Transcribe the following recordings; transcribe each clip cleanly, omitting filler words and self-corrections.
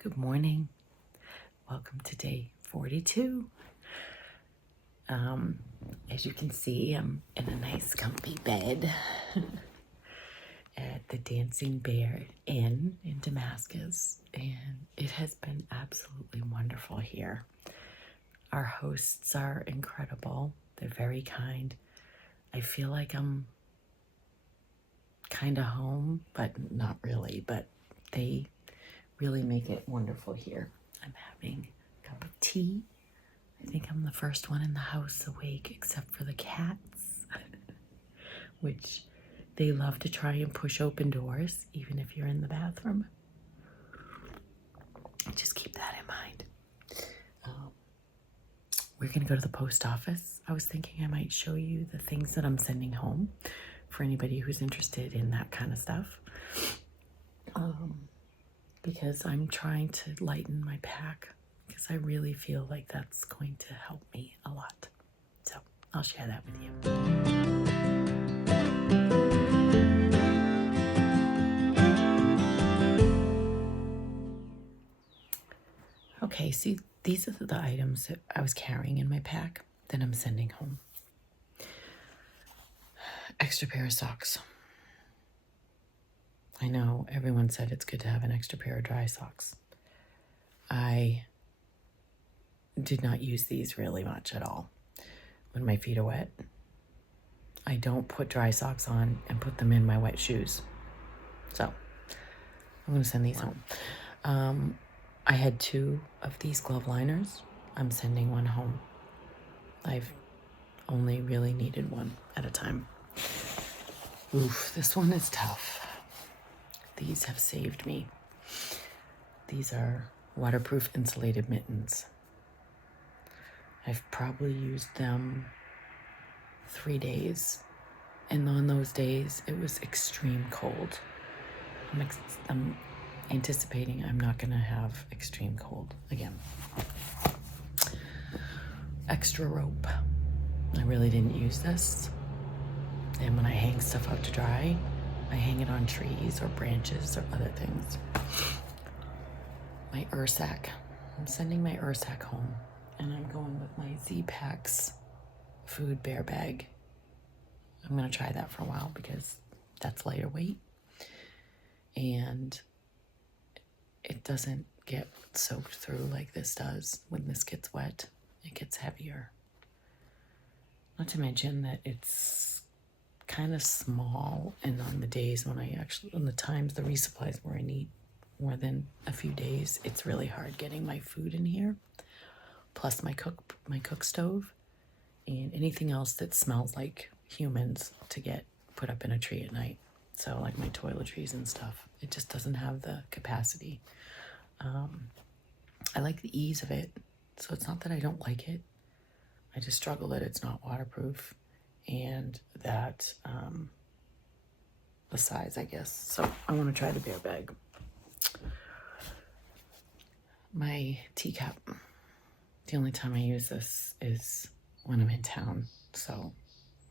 Good morning. Welcome to day 42. As you can see, I'm in a nice comfy bed at the Dancing Bear Inn in Damascus, and it has been absolutely wonderful here. Our hosts are incredible. They're very kind. I feel like I'm kind of home, but not really, but they really make it wonderful here. I'm having a cup of tea. I think I'm the first one in the house awake except for the cats, which they love to try and push open doors, even if you're in the bathroom. Just keep that in mind. We're going to go to the post office. I was thinking I might show you the things that I'm sending home for anybody who's interested in that kind of stuff. Because I'm trying to lighten my pack because I really feel like that's going to help me a lot. So I'll share that with you. Okay, see, these are the items that I was carrying in my pack that I'm sending home. Extra pair of socks. I know everyone said it's good to have an extra pair of dry socks. I did not use these really much at all when my feet are wet. I don't put dry socks on and put them in my wet shoes. So I'm going to send these home. I had 2 of these glove liners. I'm sending one home. I've only really needed one at a time. Oof, this one is tough. These have saved me. These are waterproof insulated mittens. I've probably used them 3 days. And on those days, it was extreme cold. I'm anticipating I'm not going to have extreme cold again. Extra rope. I really didn't use this. And when I hang stuff out to dry, I hang it on trees or branches or other things. My Ursack. I'm sending my Ursack home, and I'm going with my Z-Packs food bear bag. I'm going to try that for a while because that's lighter weight, and it doesn't get soaked through like this does. When this gets wet, it gets heavier. Not to mention that it's kind of small, and on the days when on the times the resupplies where I need more than a few days, it's really hard getting my food in here, plus my cook stove and anything else that smells like humans to get put up in a tree at night. So like my toiletries and stuff, it just doesn't have the capacity. I like the ease of it, so it's not that I don't like it. I just struggle that it's not waterproof and that the size, I guess. So I want to try the bear bag. My teacup. The only time I use this is when I'm in town,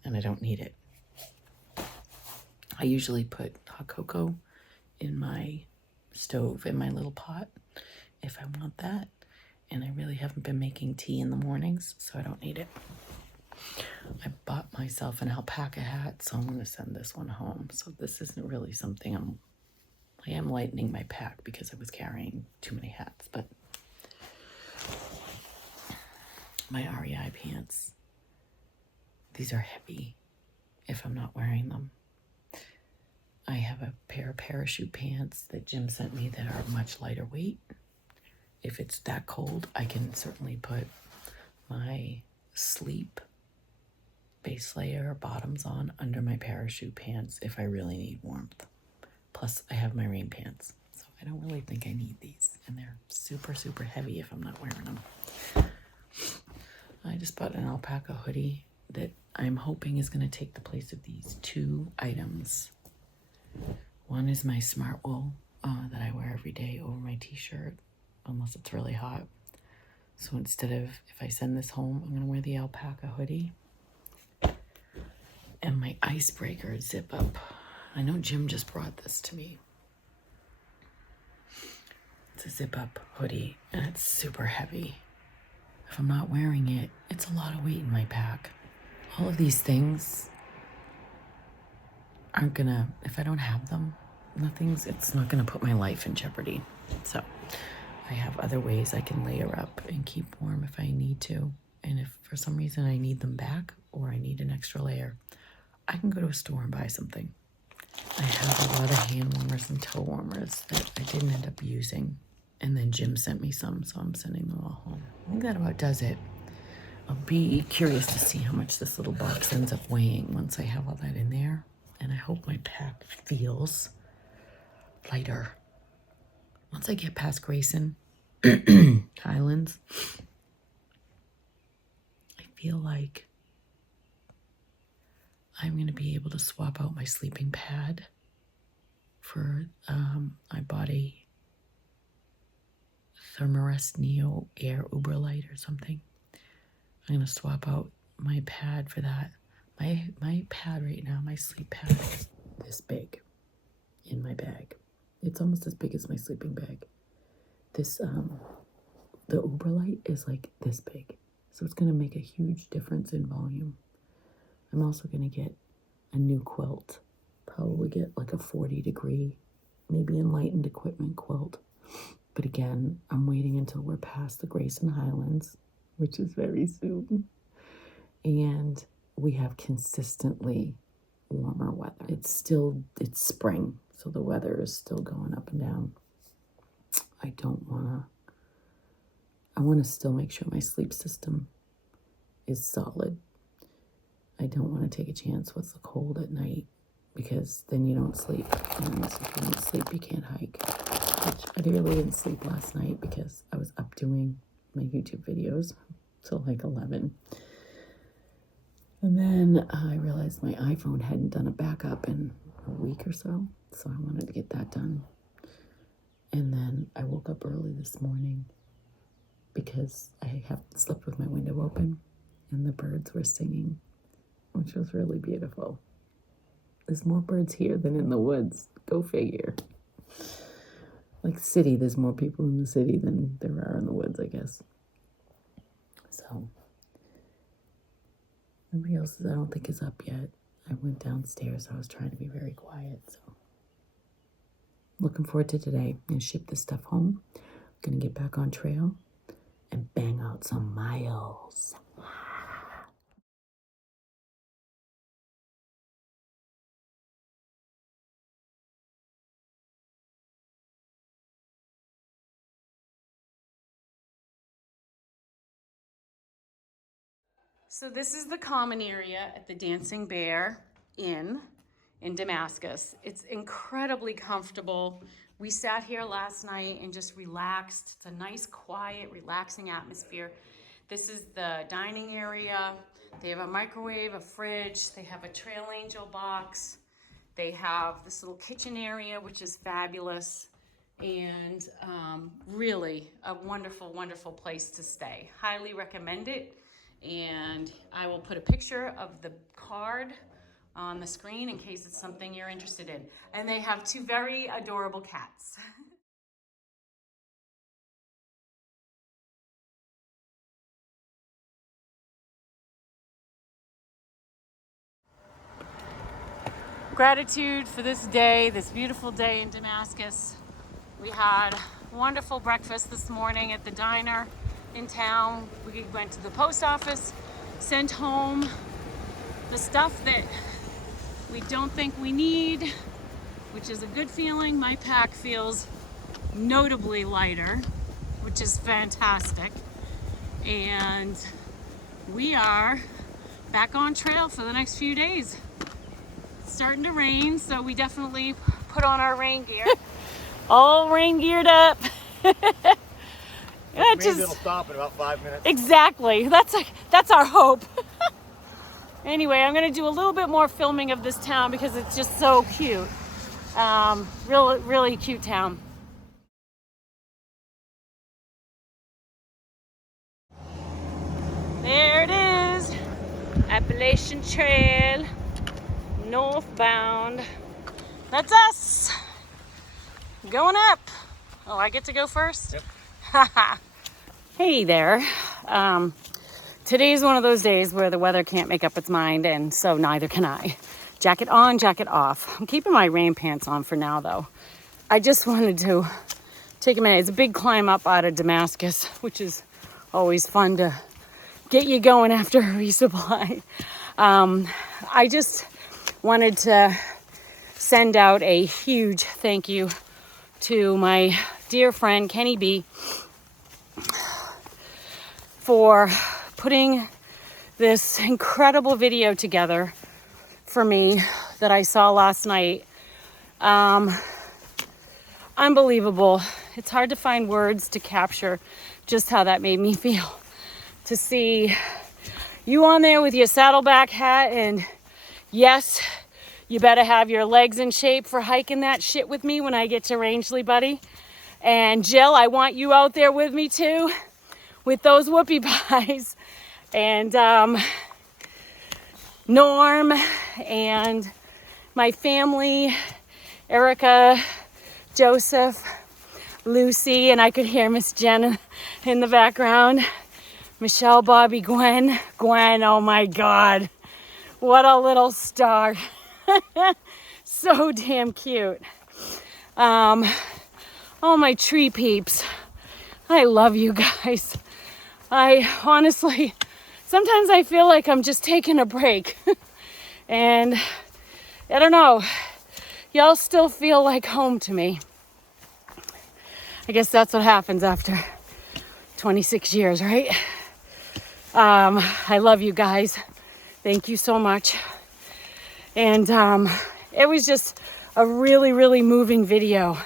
and I don't need it. I usually put hot cocoa in my stove in my little pot if I want that, and I really haven't been making tea in the mornings, so I don't need it. I bought myself an alpaca hat, so I'm going to send this one home. So this isn't really something I am lightening my pack because I was carrying too many hats, but my REI pants. These are heavy if I'm not wearing them. I have a pair of parachute pants that Jim sent me that are much lighter weight. If it's that cold, I can certainly put my sleep base layer bottoms on under my parachute pants if I really need warmth. Plus, I have my rain pants, so I don't really think I need these. And they're super, super heavy if I'm not wearing them. I just bought an alpaca hoodie that I'm hoping is going to take the place of these 2 items. One is my smart wool that I wear every day over my t-shirt, unless it's really hot. So instead of, if I send this home, I'm going to wear the alpaca hoodie. And my icebreaker zip up. I know Jim just brought this to me. It's a zip-up hoodie, and it's super heavy. If I'm not wearing it, it's a lot of weight in my pack. All of these things aren't gonna, if I don't have them, it's not gonna put my life in jeopardy. So I have other ways I can layer up and keep warm if I need to. And if for some reason I need them back or I need an extra layer, I can go to a store and buy something. I have a lot of hand warmers and toe warmers that I didn't end up using. And then Jim sent me some, so I'm sending them all home. I think that about does it. I'll be curious to see how much this little box ends up weighing once I have all that in there. And I hope my pack feels lighter. Once I get past Grayson, Highlands, I feel like I'm going to be able to swap out my sleeping pad for, I bought a Thermarest Neo Air Uberlight or something. I'm going to swap out my pad for that. My pad right now, my sleep pad is this big in my bag. It's almost as big as my sleeping bag. This, the Uberlight is like this big. So it's going to make a huge difference in volume. I'm also going to get a new quilt. Probably get like a 40-degree, maybe enlightened equipment quilt. But again, I'm waiting until we're past the Grayson Highlands, which is very soon. And we have consistently warmer weather. It's spring, so the weather is still going up and down. I want to still make sure my sleep system is solid. I don't want to take a chance with the cold at night because then you don't sleep. And if you don't sleep, you can't hike. Which I really didn't sleep last night because I was up doing my YouTube videos till like 11. And then I realized my iPhone hadn't done a backup in a week or so. So I wanted to get that done. And then I woke up early this morning because I slept with my window open and the birds were singing, which was really beautiful. There's more birds here than in the woods. Go figure. Like city, there's more people in the city than there are in the woods, I guess. So, nobody else I don't think is up yet. I went downstairs. I was trying to be very quiet, so. Looking forward to today. I'm going to ship this stuff home. I'm going to get back on trail and bang out some miles. So this is the common area at the Dancing Bear Inn in Damascus. It's incredibly comfortable. We sat here last night and just relaxed. It's a nice, quiet, relaxing atmosphere. This is the dining area. They have a microwave, a fridge. They have a Trail Angel box. They have this little kitchen area, which is fabulous. And really a wonderful, wonderful place to stay. Highly recommend it. And I will put a picture of the card on the screen in case it's something you're interested in. And they have two very adorable cats. Gratitude for this day, this beautiful day in Damascus. We had wonderful breakfast this morning at the diner in town. We went to the post office, sent home the stuff that we don't think we need, which is a good feeling. My pack feels notably lighter, which is fantastic. And we are back on trail for the next few days. It's starting to rain, so we definitely put on our rain gear. All rain geared up. Maybe it'll stop in about 5 minutes. Exactly. That's our hope. Anyway, I'm going to do a little bit more filming of this town because it's just so cute. Really cute town. There it is. Appalachian Trail. Northbound. That's us. Going up. Oh, I get to go first? Yep. Hey there. Today's one of those days where the weather can't make up its mind, and so neither can I. Jacket on, jacket off. I'm keeping my rain pants on for now, though. I just wanted to take a minute. It's a big climb up out of Damascus, which is always fun to get you going after a resupply. I just wanted to send out a huge thank you to my dear friend Kenny B for putting this incredible video together for me that I saw last night. Unbelievable. It's hard to find words to capture just how that made me feel. To see you on there with your saddleback hat, and yes, you better have your legs in shape for hiking that shit with me when I get to Rangeley, buddy. And Jill, I want you out there with me too, with those whoopie pies. And Norm and my family, Erica, Joseph, Lucy, and I could hear Miss Jen in the background. Michelle, Bobby, Gwen, oh my God, what a little star. So damn cute. All my tree peeps, I love you guys. I honestly, sometimes I feel like I'm just taking a break. And I don't know, y'all still feel like home to me. I guess that's what happens after 26 years, right? I love you guys. Thank you so much. And it was just a really, really moving video.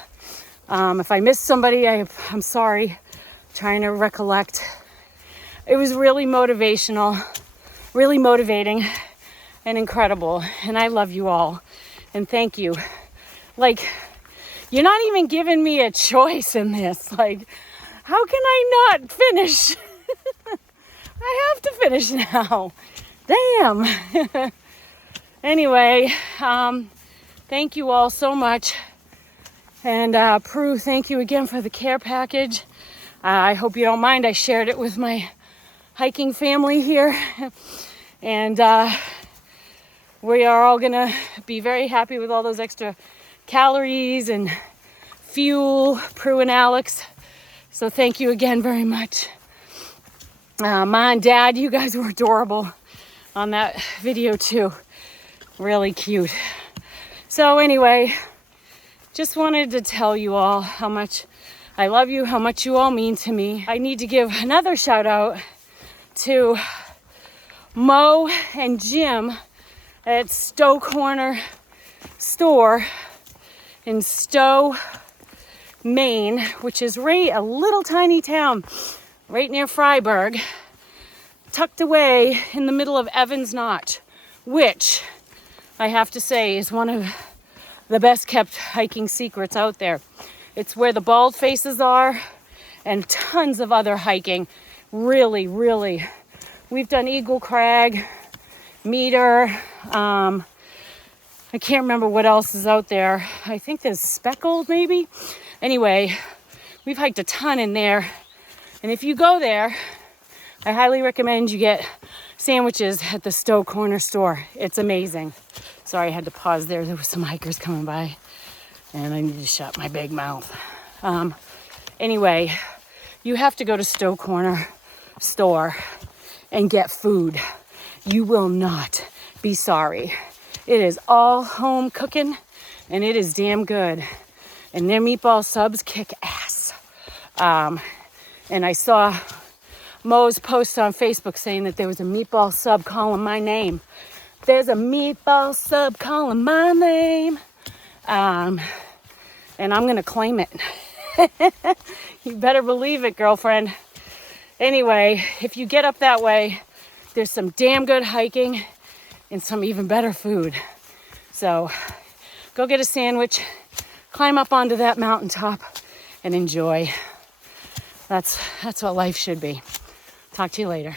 If I missed somebody, I'm sorry. Trying to recollect. It was really motivational, really motivating, and incredible. And I love you all. And thank you. Like, you're not even giving me a choice in this. Like, how can I not finish? I have to finish now. Damn. Anyway, thank you all so much. And Prue, thank you again for the care package. I hope you don't mind. I shared it with my hiking family here. And we are all going to be very happy with all those extra calories and fuel, Prue and Alex. So thank you again very much. Mom and Dad, you guys were adorable on that video too. Really cute. So anyway, just wanted to tell you all how much I love you, how much you all mean to me. I need to give another shout out to Mo and Jim at Stow Corner Store in Stow, Maine, which is right a little tiny town right near Freiburg, tucked away in the middle of Evans Notch, which I have to say is one of the best kept hiking secrets out there. It's where the bald faces are and tons of other hiking. Really, really. We've done Eagle Crag, Meter, I can't remember what else is out there. I think there's Speckled maybe. Anyway, we've hiked a ton in there. And if you go there, I highly recommend you get sandwiches at the Stow Corner Store. It's amazing. Sorry, I had to pause there. There were some hikers coming by and I need to shut my big mouth. Anyway, you have to go to Stow Corner Store and get food. You will not be sorry. It is all home cooking and it is damn good. And their meatball subs kick ass. And I saw Mo's post on Facebook saying that there was a meatball sub calling my name. There's a meatball sub calling my name. And I'm going to claim it. You better believe it, girlfriend. Anyway, if you get up that way, there's some damn good hiking and some even better food. So go get a sandwich, climb up onto that mountaintop, and enjoy. That's what life should be. Talk to you later.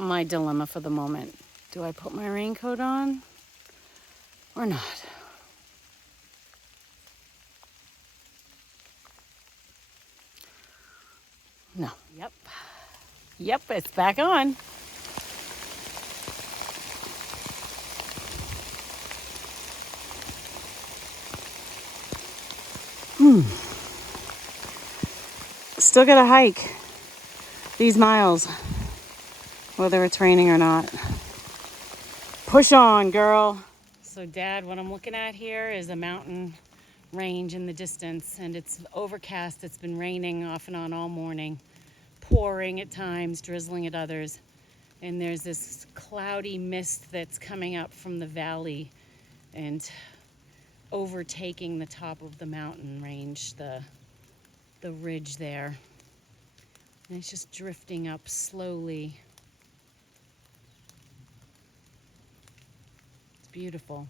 my dilemma for the moment. Do I put my raincoat on or not? No. Yep, it's back on. Still gotta hike these miles, whether it's raining or not. Push on, girl. So Dad, what I'm looking at here is a mountain range in the distance, and it's overcast. It's been raining off and on all morning, pouring at times, drizzling at others. And there's this cloudy mist that's coming up from the valley and overtaking the top of the mountain range, the ridge there. And it's just drifting up slowly. It's beautiful.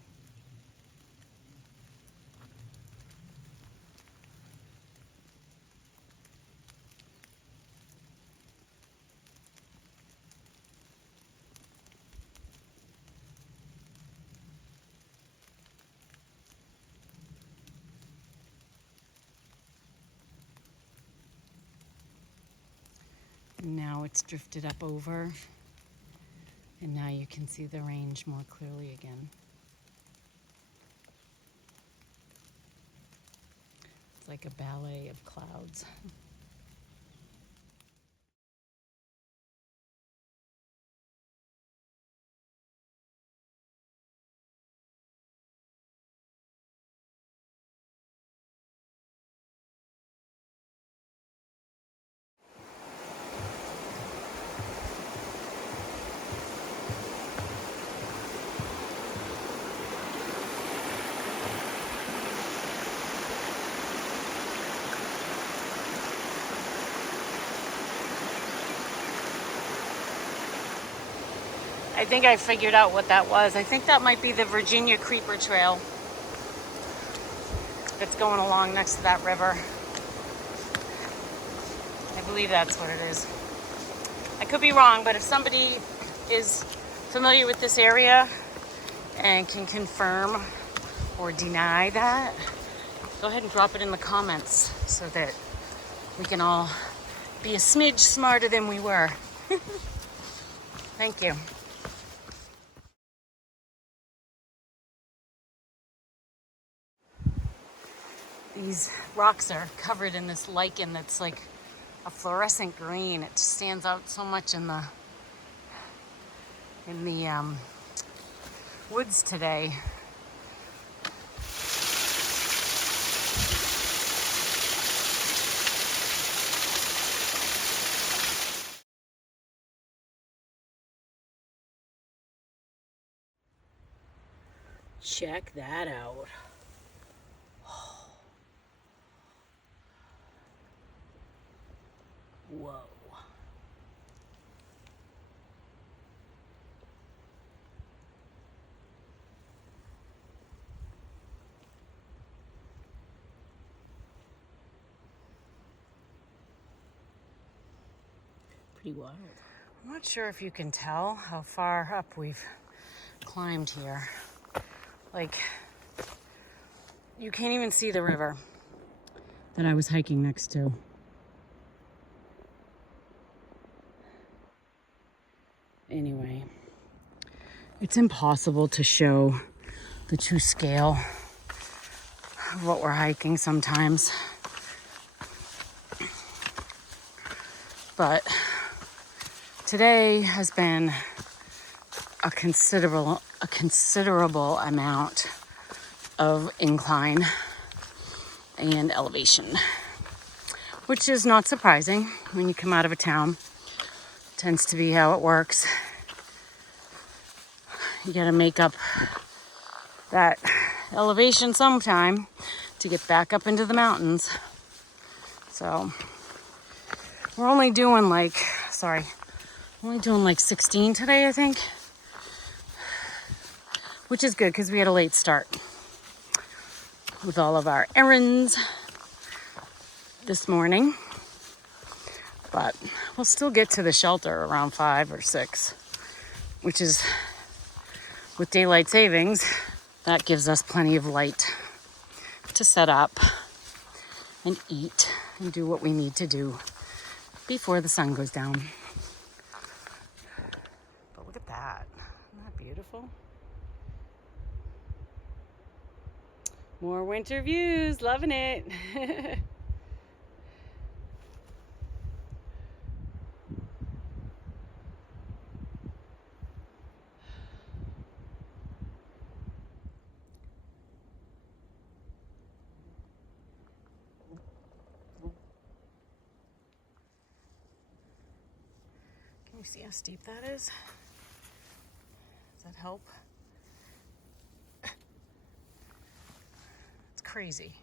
Now it's drifted up over, and now you can see the range more clearly again. It's like a ballet of clouds. I think I figured out what that was. I think that might be the Virginia Creeper Trail that's going along next to that river. I believe that's what it is. I could be wrong, but if somebody is familiar with this area and can confirm or deny that, go ahead and drop it in the comments so that we can all be a smidge smarter than we were. Thank you. These rocks are covered in this lichen that's like a fluorescent green. It just stands out so much in the woods today. Check that out. Whoa. Pretty wild. I'm not sure if you can tell how far up we've climbed here. Like, you can't even see the river that I was hiking next to. Anyway, it's impossible to show the true scale of what we're hiking sometimes. But today has been a considerable amount of incline and elevation, which is not surprising when you come out of a town. Tends to be how it works. You gotta make up that elevation sometime to get back up into the mountains. So we're only doing like 16 today, I think, which is good because we had a late start with all of our errands this morning. But we'll still get to the shelter around 5 or 6. which is with daylight savings, that gives us plenty of light to set up and eat and do what we need to do before the sun goes down. But look at that. Isn't that beautiful? More winter views. Loving it. Can you see how steep that is? Does that help? It's crazy.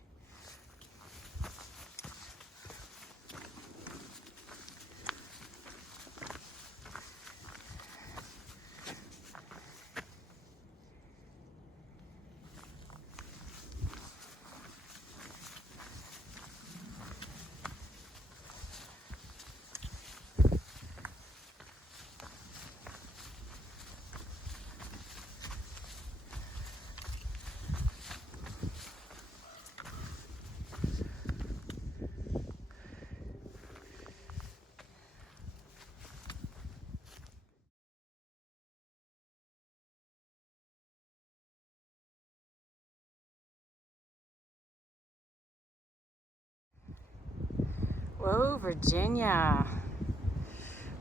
Whoa, Virginia.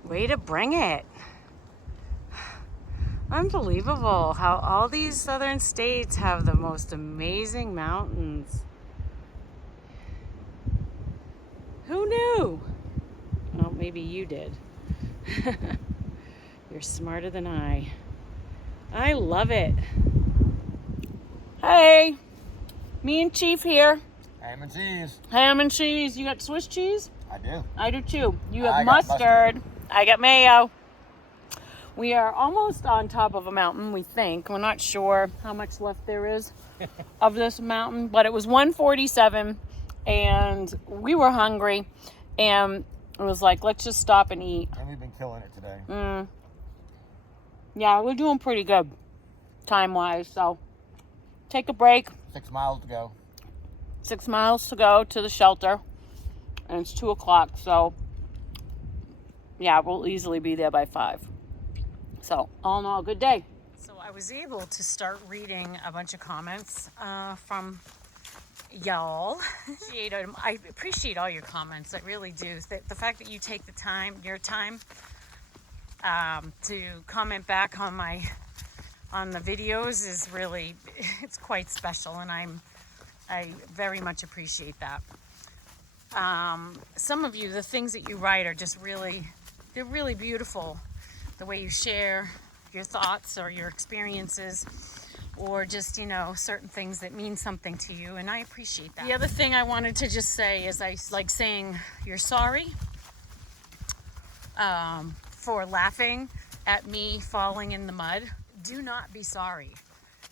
Way to bring it. Unbelievable how all these southern states have the most amazing mountains. Who knew? Well, maybe you did. You're smarter than I. I love it. Hey, me and Chief here. Ham and cheese. Ham and cheese. You got Swiss cheese? I do. I do too. You have I got mustard. I got mayo. We are almost on top of a mountain, we think. We're not sure how much left there is of this mountain, but it was 1:47 and we were hungry and it was like, let's just stop and eat. And we've been killing it today. Yeah, we're doing pretty good time-wise, so take a break. 6 miles to go. 6 miles to go to the shelter, and it's 2 o'clock, so yeah, we'll easily be there by 5. So, all in all, good day. So I was able to start reading a bunch of comments from y'all. I appreciate all your comments. I really do. The fact that you take the time, your time, to comment back on the videos is really, it's quite special, and I very much appreciate that. Some of you, the things that you write are just really, they're really beautiful. The way you share your thoughts or your experiences, or just, certain things that mean something to you, and I appreciate that. The other thing I wanted to just say is I like saying you're sorry for laughing at me falling in the mud. Do not be sorry.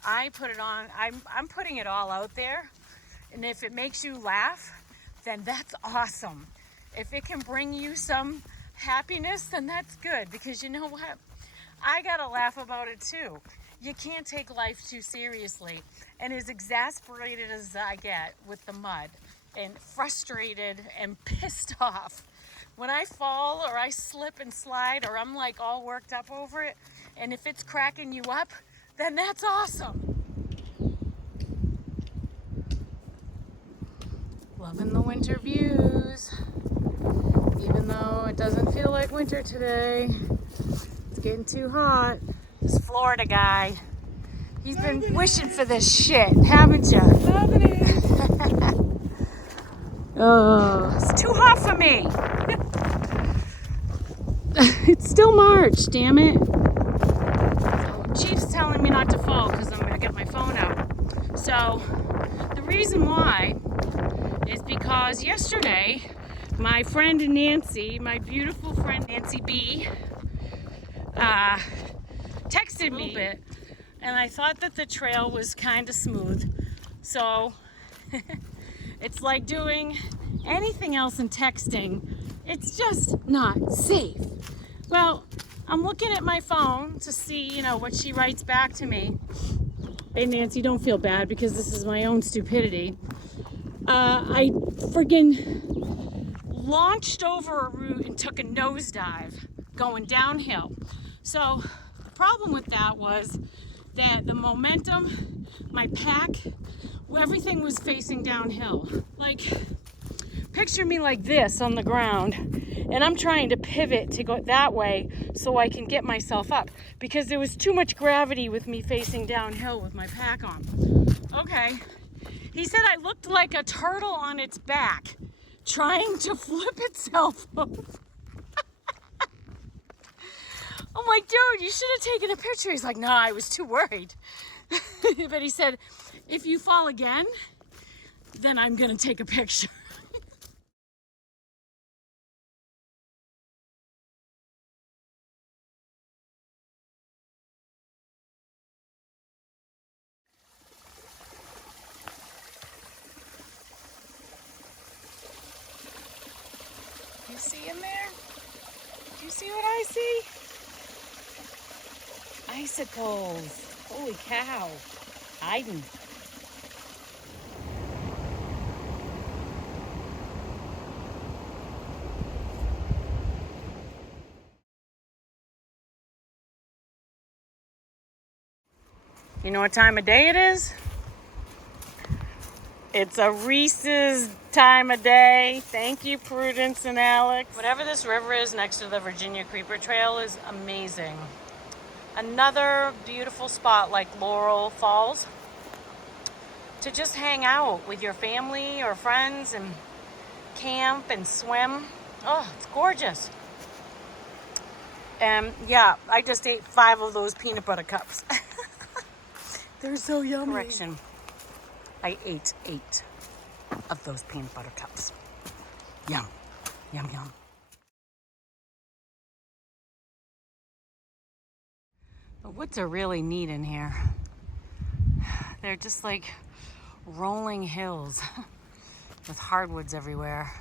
I put it on, I'm putting it all out there, and if it makes you laugh, then that's awesome. If it can bring you some happiness, then that's good, because you know what? I gotta laugh about it too. You can't take life too seriously. And as exasperated as I get with the mud and frustrated and pissed off, when I fall or I slip and slide or I'm like all worked up over it, and if it's cracking you up, then that's awesome. Loving the winter views. Even though it doesn't feel like winter today, it's getting too hot. This Florida guy, he's been wishing for this shit, haven't you? Loving it. Oh, it's too hot for me. It's still March, damn it. So, Chief's telling me not to fall because I'm going to get my phone out. So, the reason why is because yesterday, my friend Nancy, my beautiful friend Nancy B, texted me a bit, and I thought that the trail was kind of smooth. So it's like doing anything else in texting. It's just not safe. Well, I'm looking at my phone to see, you know, what she writes back to me. Hey, Nancy, don't feel bad because this is my own stupidity. I friggin' launched over a route and took a nosedive going downhill. So the problem with that was that the momentum, my pack, everything was facing downhill. Like, picture me like this on the ground, and I'm trying to pivot to go that way so I can get myself up because there was too much gravity with me facing downhill with my pack on. Okay. He said I looked like a turtle on its back trying to flip itself over. I'm like, dude, you should have taken a picture. He's like, no, I was too worried. But he said, if you fall again, then I'm going to take a picture. You see him there? Do you see what I see? Icicles. Holy cow. Hiding. You know what time of day it is? It's a Reese's time of day. Thank you, Prudence and Alex. Whatever this river is next to the Virginia Creeper Trail is amazing. Another beautiful spot like Laurel Falls to just hang out with your family or friends and camp and swim. Oh, it's gorgeous. And yeah, I just ate 5 of those peanut butter cups. They're so yummy. Correction. I ate 8 of those peanut butter cups. Yum, yum, yum. The woods are really neat in here. They're just like rolling hills with hardwoods everywhere.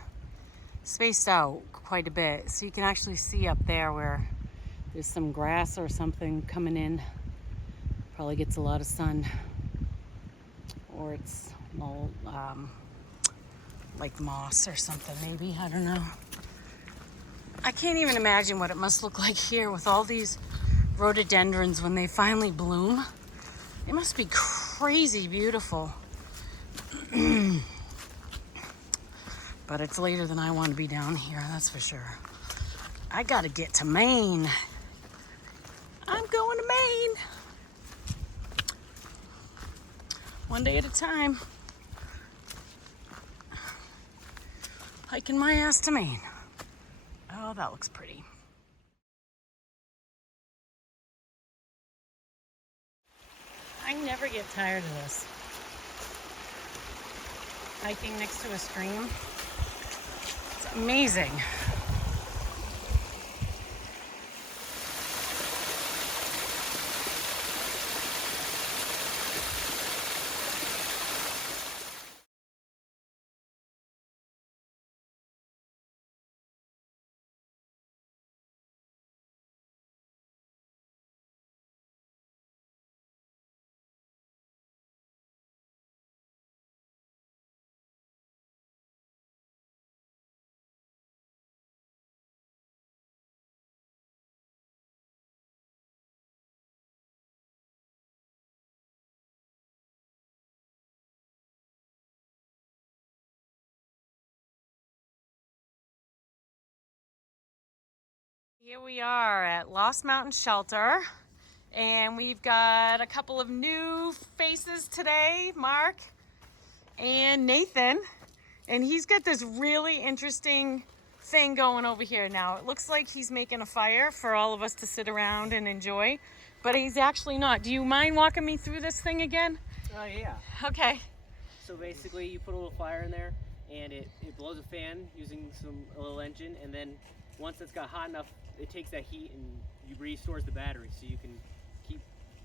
Spaced out quite a bit, so you can actually see up there where there's some grass or something coming in. Probably gets a lot of sun. Or it's old, like moss or something, maybe. I don't know. I can't even imagine what it must look like here with all these rhododendrons when they finally bloom. It must be crazy beautiful. But it's later than I want to be down here, that's for sure. I gotta get to Maine. I'm going to Maine. One day at a time. Hiking my ass to Maine. Oh, that looks pretty. I never get tired of this. Hiking next to a stream. It's amazing. Here we are at Lost Mountain Shelter, and we've got a couple of new faces today, Mark and Nathan, and he's got this really interesting thing going over here now. It looks like he's making a fire for all of us to sit around and enjoy, but he's actually not. Do you mind walking me through this thing again? Oh, yeah. Okay. So basically you put a little fire in there and it blows a fan using a little engine, and then once it's got hot enough, it takes that heat and you restores the battery so you can keep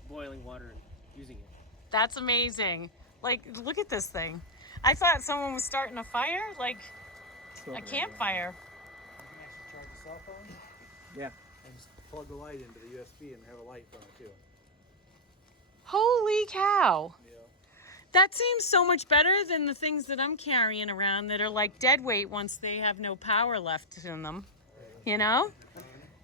boiling water and using it. That's amazing. Like, look at this thing. I thought someone was starting a fire, like a campfire. You can actually charge the cell phone. Yeah. and just plug the light into the USB and have a light from it too. Holy cow. Yeah. That seems so much better than the things that I'm carrying around that are like dead weight once they have no power left in them. You know?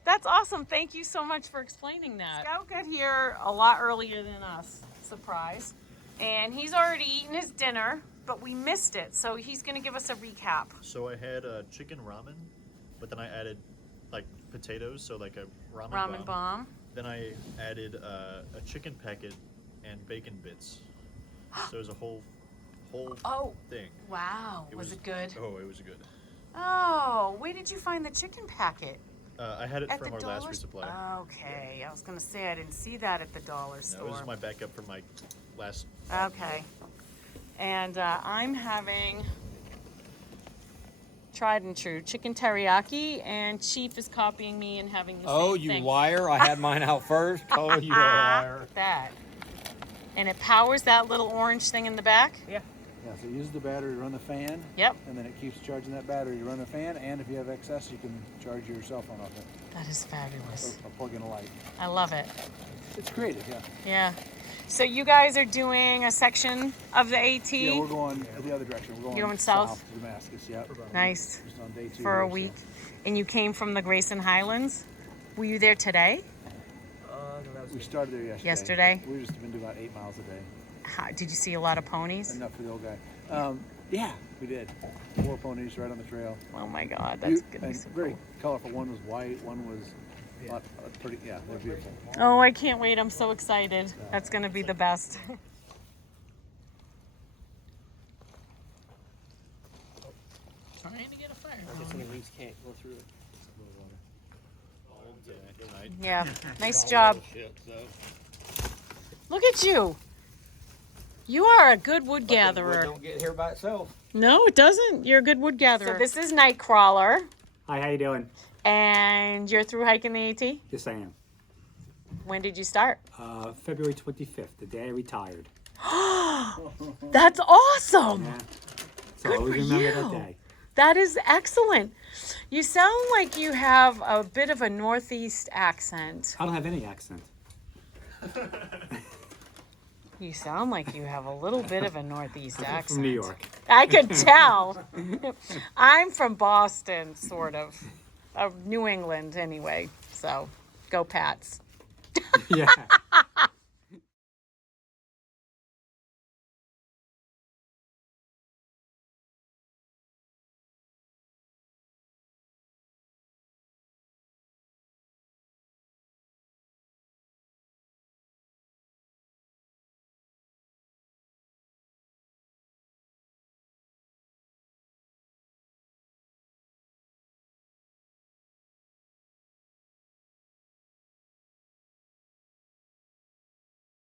That's awesome. Thank you so much for explaining that. Scout got here a lot earlier than us. Surprise. And he's already eaten his dinner, but we missed it. So he's going to give us a recap. So I had chicken ramen, but then I added like potatoes, so like a ramen, Ramen bomb. Then I added a chicken packet and bacon bits. So it was a whole thing. Wow. Was it good? Oh, it was good. Oh, where did you find the chicken packet? I had it At from the our last dollar resupply. Okay, I was gonna say I didn't see that at the dollar No, store. it was my backup from my last. Okay, and I'm having tried and true chicken teriyaki, and Chief is copying me and having the Oh, same you thing. liar! I had mine out first. Oh, you are a liar. That, and it powers that little orange thing in the back. Yeah. Yeah, so use the battery to run the fan. Yep, And then it keeps charging that battery to run the fan, and if you have excess, you can charge your cell phone off it. that is fabulous. Or plug in a light. I love it. It's creative, yeah. Yeah. So you guys are doing a section of the AT. Yeah, we're going the other direction. We're going You're going south? to Damascus, yeah. Nice. Just on day 2 For a here, so. week. And you came from the Grayson Highlands. Were you there today? No, that was We started there yesterday. Yesterday? We've just been doing about 8 miles a day. Did you see a lot of ponies? Enough for the old guy. Yeah, we did. 4 ponies right on the trail. Oh my God, that's Beau- gonna be and so very cool. colorful. One was white, one was pretty. Yeah, they're beautiful. Oh, I can't wait. I'm so excited. That's gonna be the best. Trying to get a fire I'm just going. thinking these can't go through it. Tonight. Yeah, nice job. Look at you. You are a good wood gatherer. Don't get here by itself. No, it doesn't. You're a good wood gatherer. So this is Nightcrawler, Hi, how you doing? and you're through hiking the AT? Yes, I am. When did you start? February 25th, the day I retired. That's awesome. Yeah. So Good always for remember you. that day. That is excellent. You sound like you have a bit of a Northeast accent. I don't have any accent. You sound like you have a little bit of a Northeast I'm accent. from New York. I could tell. I'm from Boston, sort of. New England, anyway. So, go Pats. Yeah.